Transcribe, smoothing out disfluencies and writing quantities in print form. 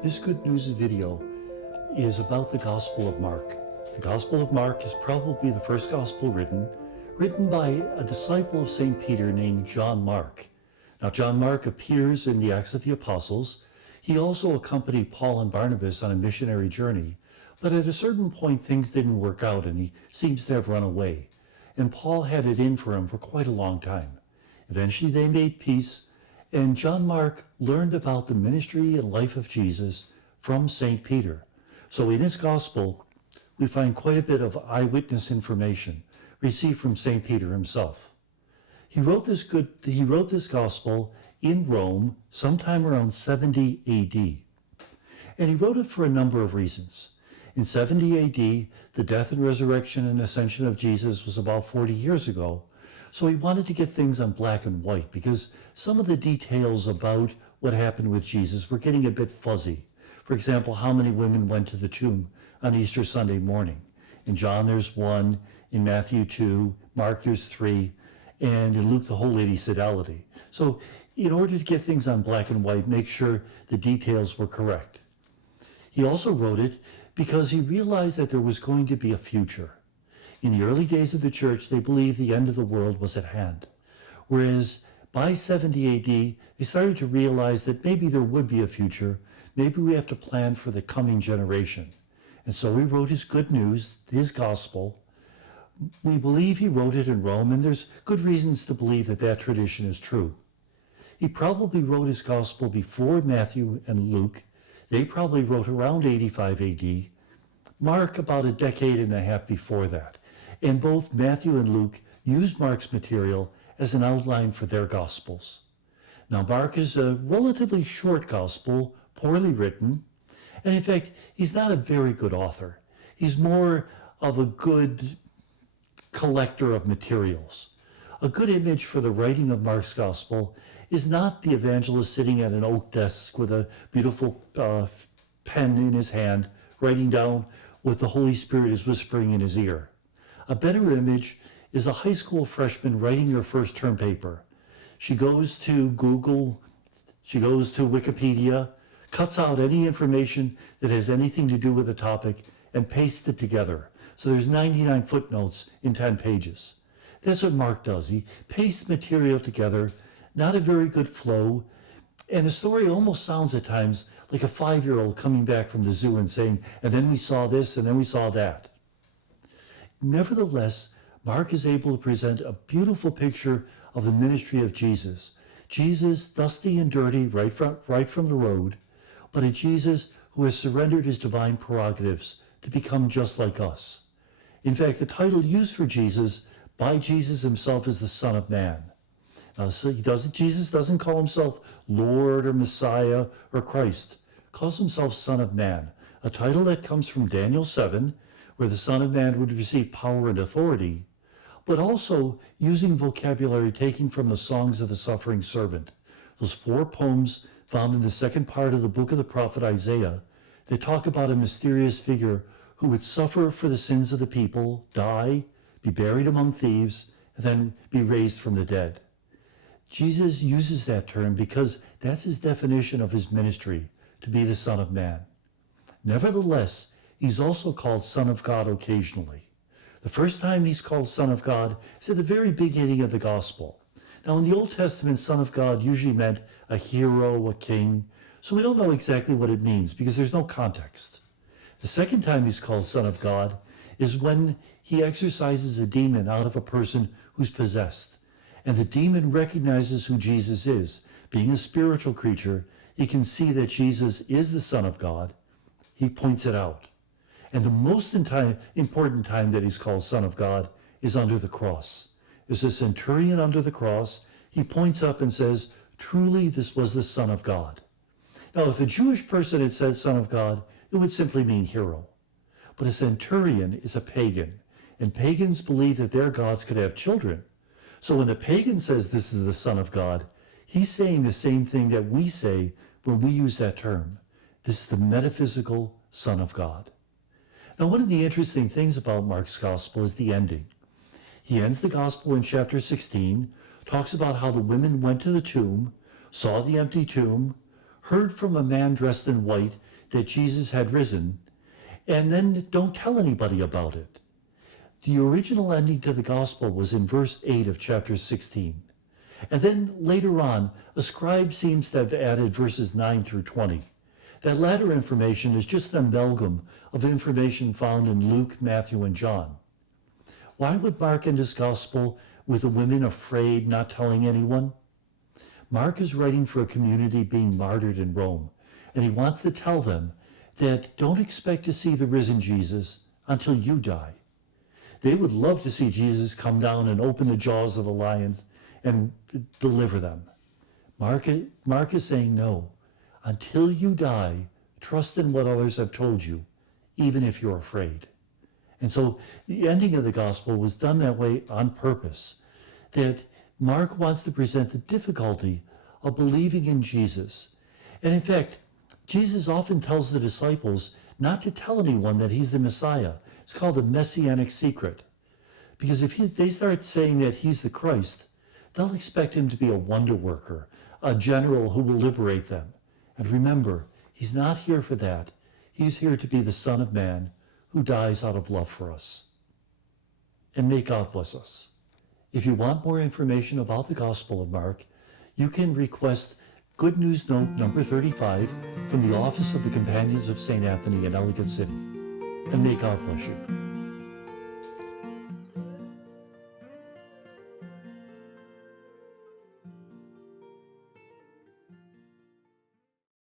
This good news video is about the Gospel of Mark. The Gospel of Mark is probably the first gospel written by a disciple of St. Peter named John Mark. Now, John Mark appears in the Acts of the Apostles. He also accompanied Paul and Barnabas on a missionary journey, but at a certain point things didn't work out and he seems to have run away. And Paul had it in for him for quite a long time. Eventually they made peace, and John Mark learned about the ministry and life of Jesus from St. Peter. So in his gospel, we find quite a bit of eyewitness information received from St. Peter himself. He wrote this gospel in Rome sometime around 70 AD. And he wrote it for a number of reasons. In 70 AD, the death and resurrection and ascension of Jesus was about 40 years ago. So he wanted to get things on black and white because some of the details about what happened with Jesus were getting a bit fuzzy. For example, how many women went to the tomb on Easter Sunday morning? In John, there's 1. In Matthew, 2. Mark, there's 3. And in Luke, the whole lady's fidelity. So in order to get things on black and white, make sure the details were correct. He also wrote it because he realized that there was going to be a future. In the early days of the church, they believed the end of the world was at hand. Whereas by 70 AD, they started to realize that maybe there would be a future. Maybe we have to plan for the coming generation. And so he wrote his good news, his gospel. We believe he wrote it in Rome, and there's good reasons to believe that that tradition is true. He probably wrote his gospel before Matthew and Luke. They probably wrote around 85 AD. Mark about a decade and a half before that. And both Matthew and Luke used Mark's material as an outline for their gospels. Now, Mark is a relatively short gospel, poorly written, and in fact, he's not a very good author. He's more of a good collector of materials. A good image for the writing of Mark's gospel is not the evangelist sitting at an oak desk with a beautiful pen in his hand, writing down what the Holy Spirit is whispering in his ear. A better image is a high school freshman writing her first term paper. She goes to Google, she goes to Wikipedia, cuts out any information that has anything to do with the topic, and pastes it together. So there's 99 footnotes in 10 pages. That's what Mark does. He pastes material together, not a very good flow, and the story almost sounds at times like a 5-year-old coming back from the zoo and saying, and then we saw this, and then we saw that. Nevertheless, Mark is able to present a beautiful picture of the ministry of Jesus. Jesus, dusty and dirty, right from the road, but a Jesus who has surrendered his divine prerogatives to become just like us. In fact, the title used for Jesus by Jesus himself is the Son of Man. Now, so Jesus doesn't call himself Lord or Messiah or Christ. He calls himself Son of Man, a title that comes from Daniel 7, where the Son of Man would receive power and authority, but also using vocabulary taken from the Songs of the Suffering Servant, those 4 poems found in the second part of the book of the prophet Isaiah that talk about a mysterious figure who would suffer for the sins of the people, die, be buried among thieves, and then be raised from the dead. Jesus uses that term because that's his definition of his ministry, to be the Son of Man. Nevertheless, he's also called Son of God occasionally. The first time he's called Son of God is at the very beginning of the Gospel. Now, in the Old Testament, Son of God usually meant a hero, a king, so we don't know exactly what it means because there's no context. The second time he's called Son of God is when he exorcises a demon out of a person who's possessed. And the demon recognizes who Jesus is. Being a spiritual creature, he can see that Jesus is the Son of God. He points it out. And the most important time that he's called Son of God is under the cross. There's a centurion under the cross. He points up and says, truly this was the Son of God. Now, if a Jewish person had said Son of God, it would simply mean hero. But a centurion is a pagan, and pagans believe that their gods could have children. So when the pagan says this is the Son of God, he's saying the same thing that we say when we use that term. This is the metaphysical Son of God. Now, one of the interesting things about Mark's gospel is the ending. He ends the gospel in chapter 16, talks about how the women went to the tomb, saw the empty tomb, heard from a man dressed in white that Jesus had risen, and then don't tell anybody about it. The original ending to the gospel was in verse 8 of chapter 16. And then later on, a scribe seems to have added verses 9 through 20. That latter information is just an amalgam of information found in Luke, Matthew, and John. Why would Mark end his gospel with the women afraid, not telling anyone? Mark is writing for a community being martyred in Rome, and he wants to tell them that don't expect to see the risen Jesus until you die. They would love to see Jesus come down and open the jaws of the lion and deliver them. Mark is saying no. Until you die, trust in what others have told you, even if you're afraid. And so the ending of the gospel was done that way on purpose, that Mark wants to present the difficulty of believing in Jesus. And in fact, Jesus often tells the disciples not to tell anyone that he's the Messiah. It's called the Messianic secret. Because if they start saying that he's the Christ, they'll expect him to be a wonder worker, a general who will liberate them. And remember, he's not here for that. He's here to be the Son of Man who dies out of love for us. And may God bless us. If you want more information about the Gospel of Mark, you can request Good News Note number 35 from the Office of the Companions of St. Anthony in Ellicott City. And may God bless you.